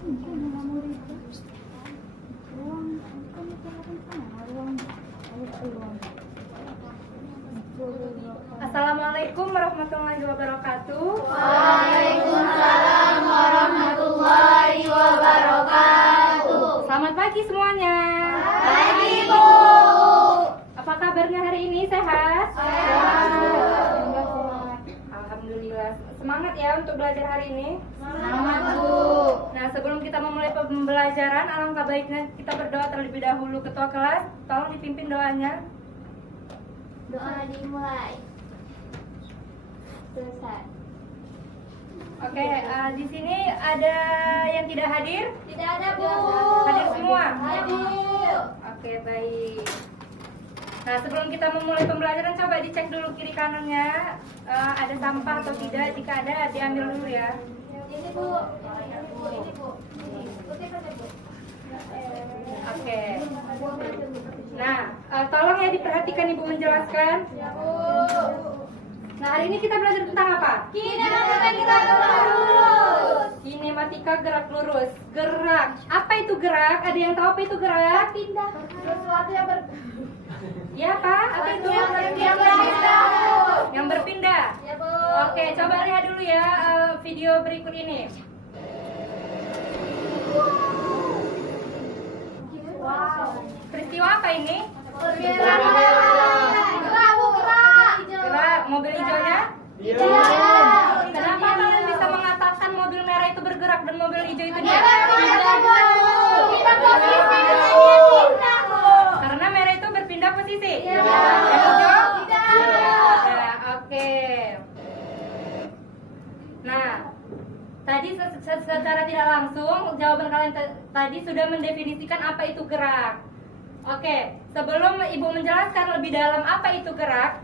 Assalamualaikum warahmatullahi wabarakatuh. Waalaikumsalam warahmatullahi wabarakatuh. Selamat pagi semuanya. Pagi, Bu. Apa kabarnya hari ini? Sehat? Sehat. Alhamdulillah. Semangat ya untuk belajar hari ini. Selamat, Bu. Nah, sebelum kita memulai pembelajaran, alangkah baiknya kita berdoa terlebih dahulu. Ketua kelas, tolong dipimpin doanya. Doa dimulai. Selesai. Oke, di sini ada yang tidak hadir? Tidak ada, Bu. Hadir semua? Hadir. Oke, baik. Nah, sebelum kita memulai pembelajaran, coba dicek dulu kiri kanannya ada sampah atau tidak. Jika ada, diambil dulu ya. Ini, Bu. Ini, Bu. Kutip aja, Bu. Oke. Nah, tolong ya diperhatikan Ibu menjelaskan. Ya, Bu. Nah, hari ini kita belajar tentang apa? Kinematika gerak lurus. Kinematika gerak lurus. Gerak. Apa itu gerak? Ada yang tahu apa itu gerak? Pindah. Sesuatu yang Ya, Pak? Apa itu? yang berpindah. Yang berpindah. Ya, Bu. Oke, coba lihat dulu ya video berikut ini. Wow. Peristiwa apa ini? Gerak, Bu, gerak. Gerak mobil hijaunya? Iya. Kenapa kalian bisa mengatakan mobil merah itu bergerak dan mobil hijau itu Dia diam? berpindah, Bu. Kita posisi dengan pindah, Bu. Karena merah itu berpindah posisi. Iya. Dan hijau? Tidak. Ya, oke. Nah, tadi secara tidak langsung jawaban kalian tadi sudah mendefinisikan apa itu gerak. Oke, sebelum Ibu menjelaskan lebih dalam apa itu gerak,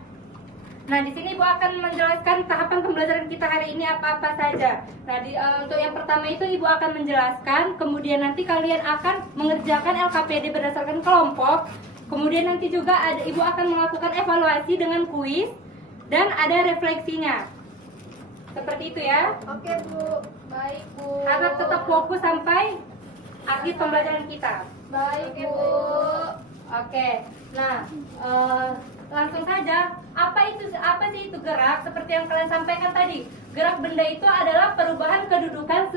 nah di sini Ibu akan menjelaskan tahapan pembelajaran kita hari ini apa-apa saja. Nah, untuk yang pertama itu Ibu akan menjelaskan, kemudian nanti kalian akan mengerjakan LKPD berdasarkan kelompok. Kemudian nanti juga Ibu akan melakukan evaluasi dengan kuis dan ada refleksinya. Seperti itu ya. Oke, Bu. Baik, Bu. Harap tetap fokus sampai akhir pembelajaran kita. Baik, Bu. Oke. Nah, langsung saja. Apa sih itu gerak? Seperti yang kalian sampaikan tadi, gerak benda itu adalah perubahan kedudukan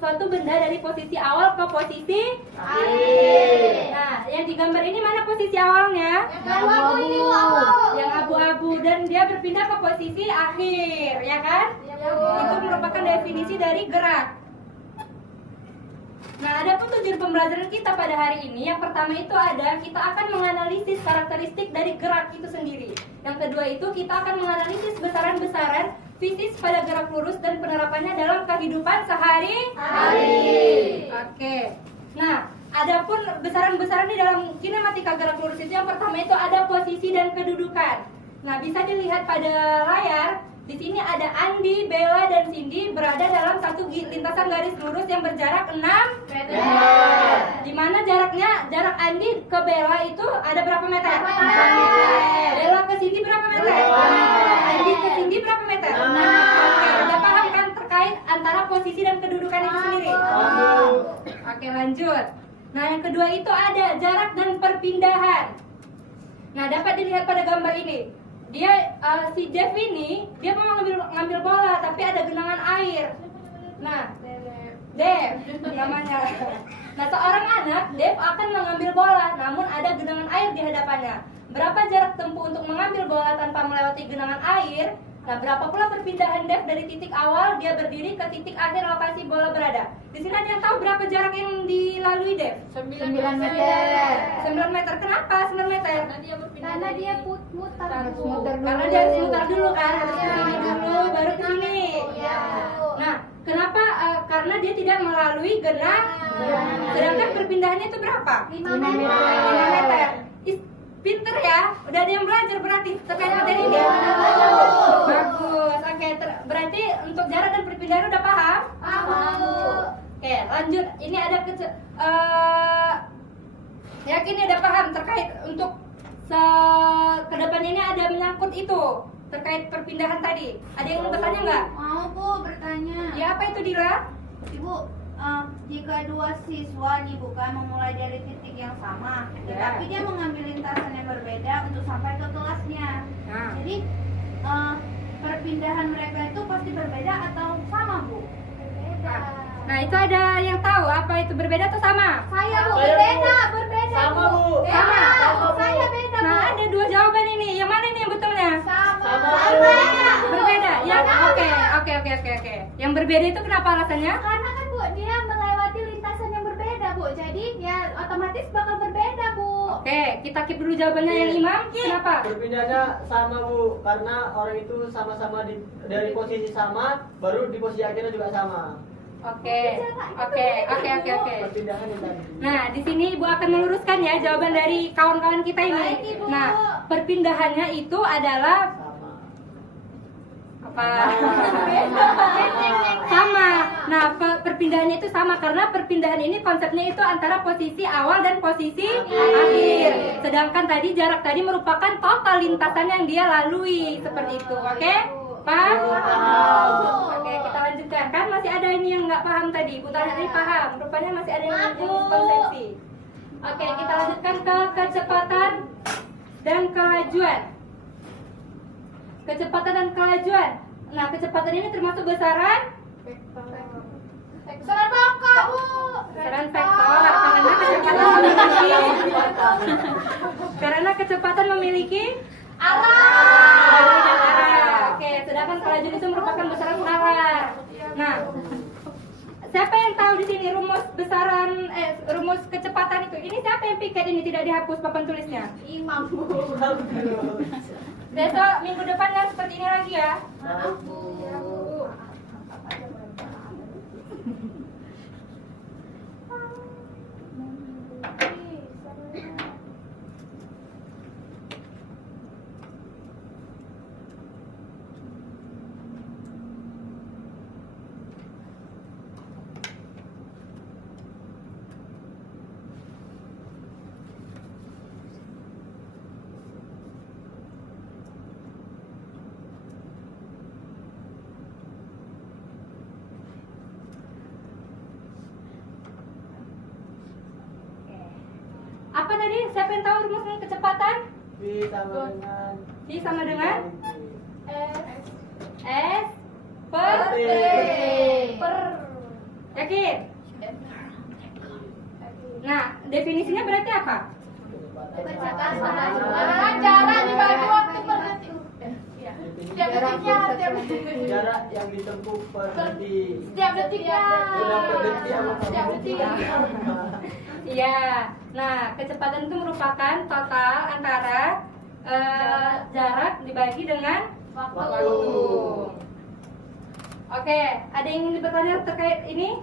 suatu benda dari posisi awal ke posisi akhir. Nah, yang digambar ini mana posisi awalnya? Yang abu ini, Bu. Yang abu-abu, dan dia berpindah ke posisi akhir, ya kan? Ya, Bu. Itu merupakan definisi dari gerak. Nah, ada pun tujuan pembelajaran kita pada hari ini. Yang pertama itu kita akan menganalisis karakteristik dari gerak itu sendiri. Yang kedua itu kita akan menganalisis besaran-besaran fisik pada gerak lurus dan penerapannya dalam kehidupan sehari-hari. Oke. Nah, ada pun besaran-besaran di dalam kinematika gerak lurus itu yang pertama itu ada posisi dan kedudukan. Nah, bisa dilihat pada layar. Di sini ada Andi, Bella, dan Cindy berada dalam satu lintasan garis lurus yang berjarak 6 meter. Di mana jarak Andi ke Bella itu ada berapa meter? 4 meter. Bella ke Cindy berapa meter? 4. Andi ke Cindy berapa meter? 6. Oke, udah paham kan terkait antara posisi dan kedudukan itu sendiri? Oke, lanjut. Nah, yang kedua itu ada jarak dan perpindahan. Nah, dapat dilihat pada gambar ini. Si Dev ini dia mau ngambil bola tapi ada genangan air. Nah, Dev namanya. Nah, seorang anak Dev akan mengambil bola, namun ada genangan air di hadapannya. Berapa jarak tempuh untuk mengambil bola tanpa melewati genangan air? Nah, berapa pula perpindahan Dev dari titik awal dia berdiri ke titik akhir lokasi bola berada? Di sini ada yang tahu berapa jarak yang dilalui Dev? 9 meter. 9 meter. Kenapa 9 meter? Karena dia muter dulu. Karena dia harus mutar dulu kan, harus ke sini dulu, baru ke sini. Iya. Nah, kenapa? Karena dia tidak melalui genang. Sedangkan perpindahannya itu berapa? 5 meter. 5 meter. Pinter ya, udah ada yang belajar berarti terkait materi ini. Bagus. Oke, berarti untuk jarak dan perpindahan udah paham? Paham. Oke, lanjut. Ini ada yakin udah paham terkait untuk kedepannya ini ada menyangkut itu terkait perpindahan tadi. Ada yang mau bertanya nggak? Mau, Bu, bertanya. Ya, apa itu Dila? Ibu, Jika dua siswa nih bukan memulai dari titik yang sama, tetapi dia mengambil lintasan yang berbeda untuk sampai ke kelasnya. Jadi perpindahan mereka itu pasti berbeda atau sama, Bu? Berbeda. Nah, itu ada yang tahu apa itu berbeda atau sama? Saya, Bu, berbeda. Sama, Bu. Sama. Saya beda, Bu. Nah, ada dua jawaban ini. Yang mana nih yang betulnya? Sama. Berbeda. Yang oke. Yang berbeda itu kenapa alasannya? Karena kan, Bu, dia melewati lintasan yang berbeda, Bu. Jadi ya otomatis bakal berbeda, Bu. Oke, kita keep dulu jawabannya yang Imam. Kenapa? Perpindahannya sama, Bu, karena orang itu sama-sama dari posisi sama, baru di posisi akhirnya juga sama. Oke. Perpindahan yang tadi. Nah, di sini Ibu akan meluruskan ya jawaban dari kawan-kawan kita ini. Baik, Ibu. Nah, perpindahannya itu adalah Sama. apa? Sama. Nah, perpindahannya itu sama karena perpindahan ini konsepnya itu antara posisi awal dan posisi akhir. Sedangkan tadi jarak tadi merupakan total lintasan yang dia lalui seperti itu. Oke? Paham? Oke, kita lanjutkan. Kan masih ada ini yang nggak paham tadi. Ibu tanya tadi paham. Rupanya masih ada yang miskonsepsi. Oke, kita lanjutkan ke kecepatan dan kelajuan. Kecepatan dan kelajuan. Nah, kecepatan ini termasuk besaran Besaran vektor, Bu. besaran vektor karena kecepatan memiliki Arah. Oke, sedangkan kelajuan itu merupakan besaran arah. Nah, siapa yang tahu di sini rumus rumus kecepatan itu? Ini siapa yang piket ini tidak dihapus papan tulisnya? Imam, Bu. Besok minggu depan yang seperti ini lagi ya. Maaf, Bu. Apa tadi? Siapa yang tahu rumus kecepatan? V sama dengan V sama dengan S per T. Yakin? Nah, definisinya berarti apa? Kecepatan jarak dibagi waktu per detik. Setiap detiknya, Jarak yang ditempuh per detik. setiap detiknya. Sudah per detik apa per Setiap detik? detiknya. Iya. Nah, kecepatan itu merupakan total antara jarak dibagi dengan waktu. Oke, ada yang ingin bertanya terkait ini?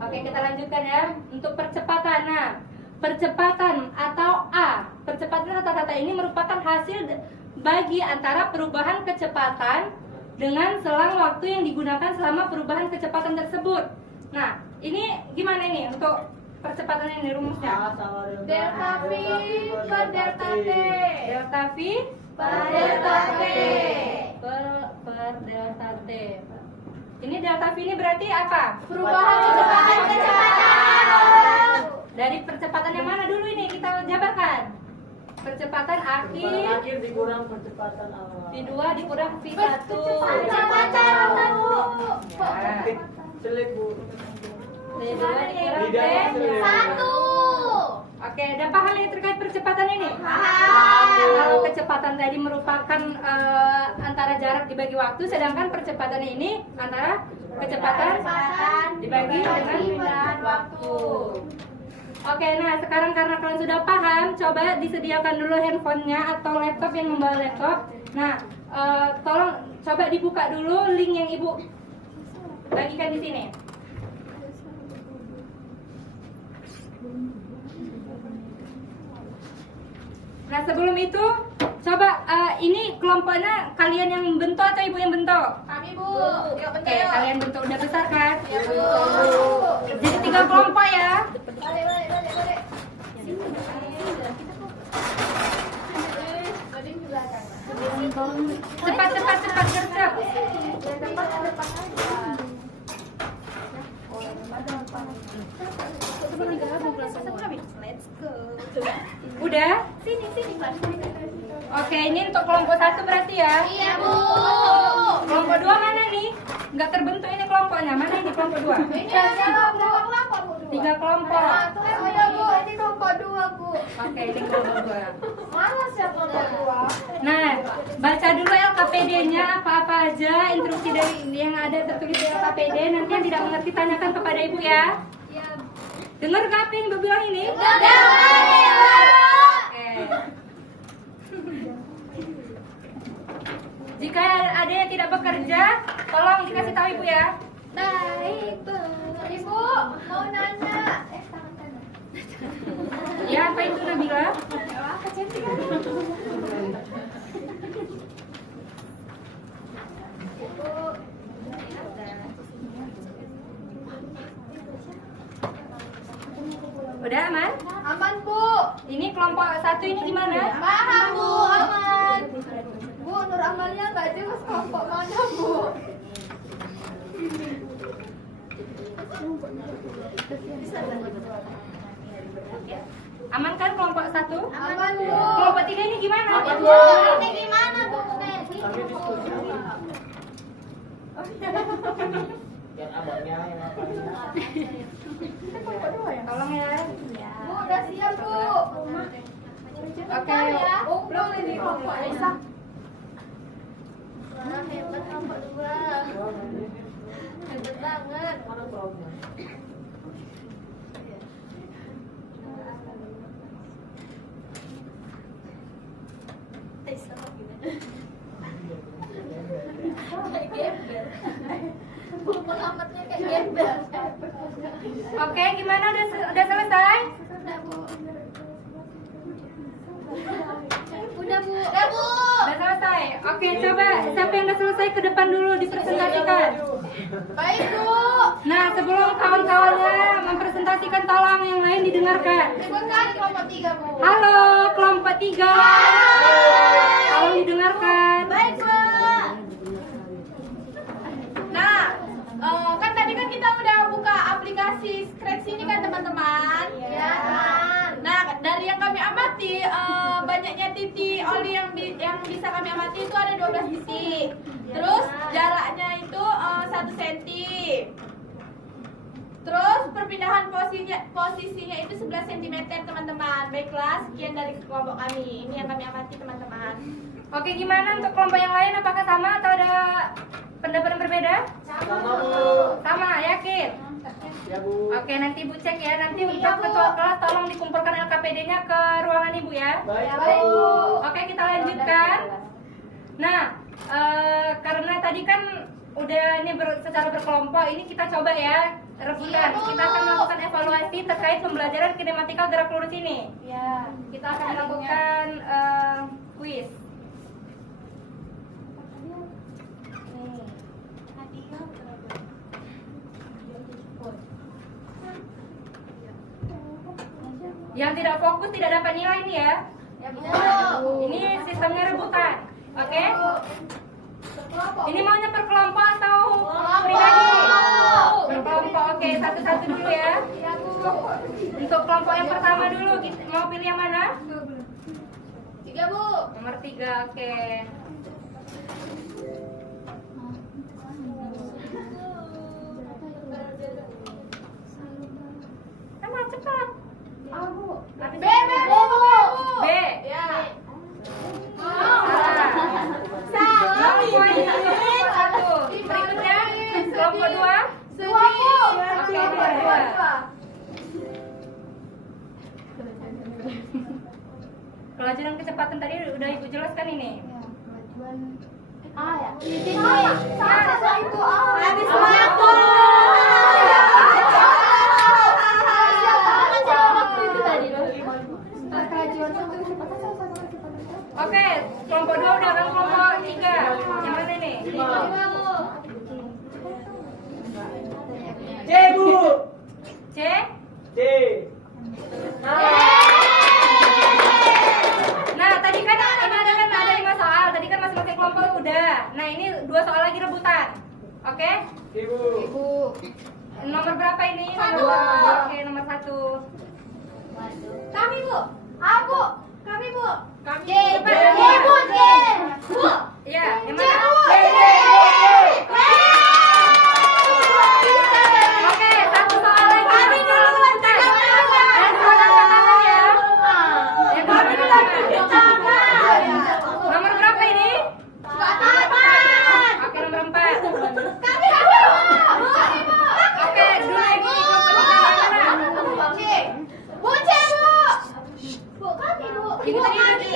Oke, kita lanjutkan ya. Untuk percepatan. Nah, percepatan atau A, percepatan rata-rata ini merupakan hasil bagi antara perubahan kecepatan dengan selang waktu yang digunakan selama perubahan kecepatan tersebut. Nah, ini gimana ini untuk percepatan ini rumusnya? A sama dengan Delta V per delta T. Delta V Per delta T. per delta T. Ini delta V ini berarti apa? Perubahan kecepatan. Dari percepatan yang mana dulu ini kita jabarkan? Percepatan Percepatan akhir akhir dikurang percepatan awal. V2 dikurang V1. Kecepatan, Bu. Ya. Selip, Bu. V2 dikurang Tidak, V1. Satu. Oke, udah paham ini terkait percepatan ini? Paham. Kalau kecepatan tadi merupakan antara jarak dibagi waktu, sedangkan percepatan ini antara kecepatan dibagi dengan waktu. Oke, nah sekarang karena kalian sudah paham, coba disediakan dulu handphonenya atau laptop yang membawa laptop. Nah, tolong coba dibuka dulu link yang ibu bagikan di sini. Nah sebelum itu, coba ini kelompoknya kalian yang bentuk atau ibu yang bentuk? Kami, Bu. Oke, kalian bentuk udah besar kan? Ya, Bu. Jadi 3 kelompok ya. Balik. Cepat gercep. Udah? Sini. Oke, ini untuk kelompok 1 berarti ya? Iya, Bu. Kelompok 2 mana nih? Nggak terbentuk ini kelompoknya. Mana ini kelompok 2? Ini ada berapa kelompok, Bu? 3 kelompok. Udah, Bu. Ini kelompok 2, Bu. Oke, ini kelompok 2. Mana siapa kelompok 2? Nah, baca dulu LKPD-nya apa-apa aja, instruksi dari yang ada tertulis di LKPD. Nanti yang tidak mengerti tanyakan kepada Ibu ya. Iya. Dengar nggak apa yang Ibu bilang ini? Udah. Oke. Jika ada yang tidak bekerja, tolong dikasih tahu Ibu ya. Baik, Bu. Ibu, mau nanya. Tangan. Ya, apa itu Nabila? Kecantikan. Udah aman? Aman, Bu. Ini kelompok 1 ini gimana? Paham, Bu. Aman. Bu, Nur Amalia nggak jelas kelompok mana, Bu? Aman kan kelompok 1? Aman, Bu. Kelompok 3 ini gimana? Aman, Bu. Ini gimana, Bu? Kami diskusi. Biar abangnya yang apanya. Tolong ya. Bu, udah siap, Bu. Oke. Belum ini kelompok Aisyah. Wah, hebat kelompok 2. Hebat banget. Mana baunya? Pelamatnya kayak gembel. Oke, gimana udah selesai? Udah, Bu. Udah, Bu. Udah selesai. Oke, coba siapa yang udah selesai ke depan dulu dipresentasikan. Baik, Bu. Nah, sebelum kawan-kawannya mempresentasikan, tolong yang lain didengarkan. Sebentar kelompok 3, Bu. Halo, kelompok 3. Tolong didengarkan. Baik, Pak. Nah, kan tadi kan kita udah buka aplikasi Scratch ini kan, teman-teman. Iya, kan. Nah, dari yang kami amati, banyaknya titik oli yang bisa kami amati itu ada 12 titik. Terus jaraknya itu 1 cm. Terus perpindahan posisinya itu 11 cm, teman-teman. Baiklah, sekian dari kelompok kami. Ini yang kami amati, teman-teman. Oke, gimana untuk kelompok yang lain? Apakah sama atau ada pendapat yang berbeda? Sama, Bu. Sama, yakin? Ya, Bu. Oke, nanti Ibu cek ya. Nanti Iya, untuk Bu. ketua kelas tolong dikumpulkan LKPD-nya ke ruangan Ibu ya. Baik, Baik, Bu. Oke, kita lanjutkan. Nah, karena tadi kan udah ini secara berkelompok, ini kita coba ya rebutan. Iya, Bu. Kita akan melakukan evaluasi terkait pembelajaran kinematika gerak lurus ini. Ya. Kita akan melakukan kuis. Yang tidak fokus tidak dapat nilai nih ya. Ya, Bu. Ini sistemnya rebutan. Oke? Sekelompok. Ini maunya per kelompok atau Kelompok. pribadi? Per kelompok. Oke, satu-satu dulu ya. Ya, Bu. Untuk kelompok yang pertama dulu, mau pilih yang mana? 3, Bu. Nomor 3, oke. Sama, cepat. Bu. Habis B, ini. B. Ya. Salah. Poin satu. Berikutnya kelompok 2. Oke, 2. Pelajaran kecepatan tadi udah Ibu jelaskan ini. A ya. Sama itu A. Habis waktu. Oke, kelompok 2 udah kan, kelompok 3. Yang mana nih? C, Bu. C. C. Nah, tadi kan ada 5 soal. Tadi kan masing-masing kelompok udah. Nah, ini 2 soal lagi rebutan. Oke? Ibu. Nomor berapa ini? Satu. Nomor 1. Oke, nomor 1. Kami, Bu. Bu. Kami, Bu. Kami. Iya, yang mana? Oke, satu soal lagi. Kami dulu bentar. Yang dua angkat tangan ya. Yang dua angkat tangan. Nomor berapa ini? Oke, nomor 4. Oke, dulu Ibu Ibu tadi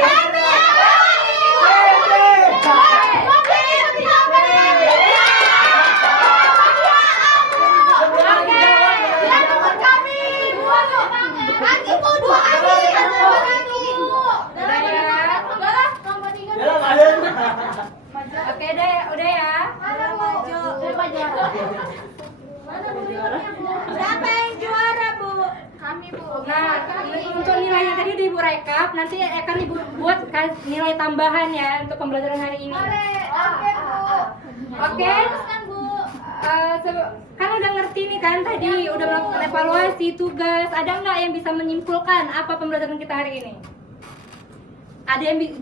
Oke deh, udah ya. Siapa yang juara, Bu? Kami, Bu. Nah, untuk nilainya tadi udah Ibu rekap, nanti akan Ibu buat nilai tambahan ya untuk pembelajaran hari ini. Oke, Bu. Oke? Teruskan, Bu. Kan udah ngerti nih kan tadi, udah melakukan evaluasi, tugas. Ada nggak yang bisa menyimpulkan apa pembelajaran kita hari ini?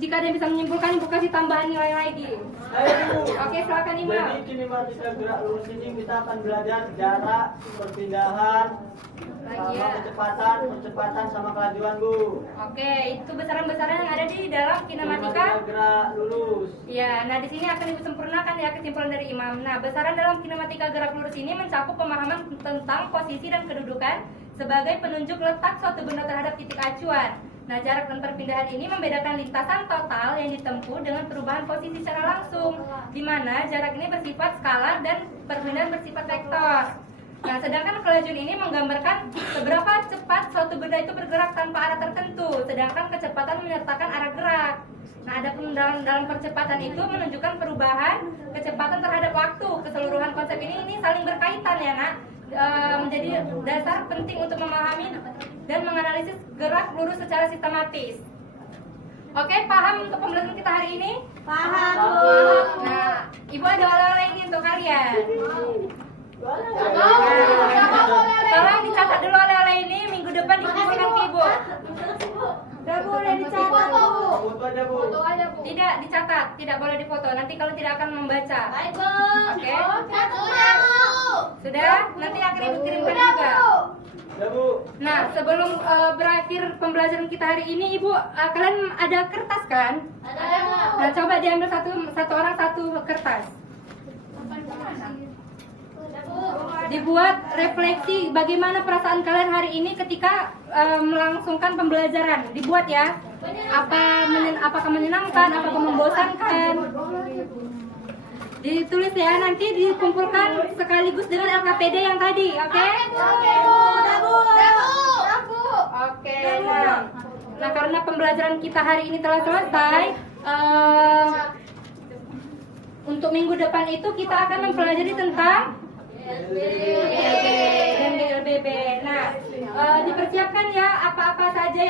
Jika ada yang bisa menyimpulkan, Ibu kasih tambahan nilai lagi. Ayo, Bu. Oke, silakan Ibu. Jadi kinematika gerak lurus ini kita akan belajar jarak, perpindahan, sama percepatan sama kelajuan, Bu. Oke, itu besaran-besaran yang ada di dalam kinematika. Gerak lurus. Ya, nah di sini akan Ibu sempurnakan ya kesimpulan dari Imam. Nah, besaran dalam kinematika gerak lurus ini mencakup pemahaman tentang posisi dan kedudukan sebagai penunjuk letak suatu benda terhadap titik acuan. Nah, jarak dan perpindahan ini membedakan lintasan total yang ditempuh dengan perubahan posisi secara langsung, di mana jarak ini bersifat skalar dan perpindahan bersifat vektor. Nah, sedangkan kelajuan ini menggambarkan seberapa cepat suatu benda itu bergerak tanpa arah tertentu, sedangkan kecepatan menyertakan arah gerak. Nah, adapun dalam percepatan itu menunjukkan perubahan kecepatan terhadap waktu. Keseluruhan konsep ini saling berkaitan ya, Nak. Menjadi dasar penting untuk memahami dan menganalisis gerak lurus secara sistematis. Oke, paham untuk pembelajaran kita hari ini? Paham, Bu. Nah, Ibu ada oleh-oleh ini untuk kalian. Tolong dicatat dulu oleh-oleh ini, minggu depan dikumpulkan ke Ibu. Udah, Bu, udah dicatat, Bu. Foto aja, Bu. Foto aja, Bu. Tidak dicatat, tidak boleh difoto. Nanti kalau tidak akan membaca. Baik, Bu. Oke. Sudah, Bu. Sudah? Nanti akan Ibu kirimkan Sudah, juga. Bu. Ya, Bu. Nah, sebelum berakhir pembelajaran kita hari ini, Ibu, kalian ada kertas kan? Ada, Bu. Nah, coba diambil satu orang satu kertas. Dibuat refleksi bagaimana perasaan kalian hari ini ketika melangsungkan pembelajaran. Dibuat ya. Apakah menyenangkan, apakah membosankan? Ditulis ya, nanti dikumpulkan sekaligus dengan LKPD yang tadi, oke? Oke, Bu. Udah, Bu. Udah, Bu. Oke. Nah, karena pembelajaran kita hari ini telah selesai, untuk minggu depan itu kita akan mempelajari tentang dan BLBB. Nah, dipersiapkan ya apa-apa saja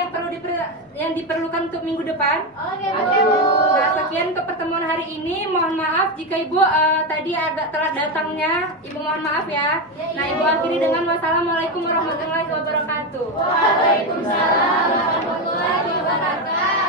yang diperlukan untuk minggu depan. Oke, Bu. Nah, sekian untuk pertemuan hari ini. Mohon maaf jika Ibu tadi agak telat datangnya. Ibu mohon maaf ya. Nah, Ibu akhiri dengan wassalamualaikum warahmatullahi wabarakatuh. Waalaikumsalam warahmatullahi wabarakatuh.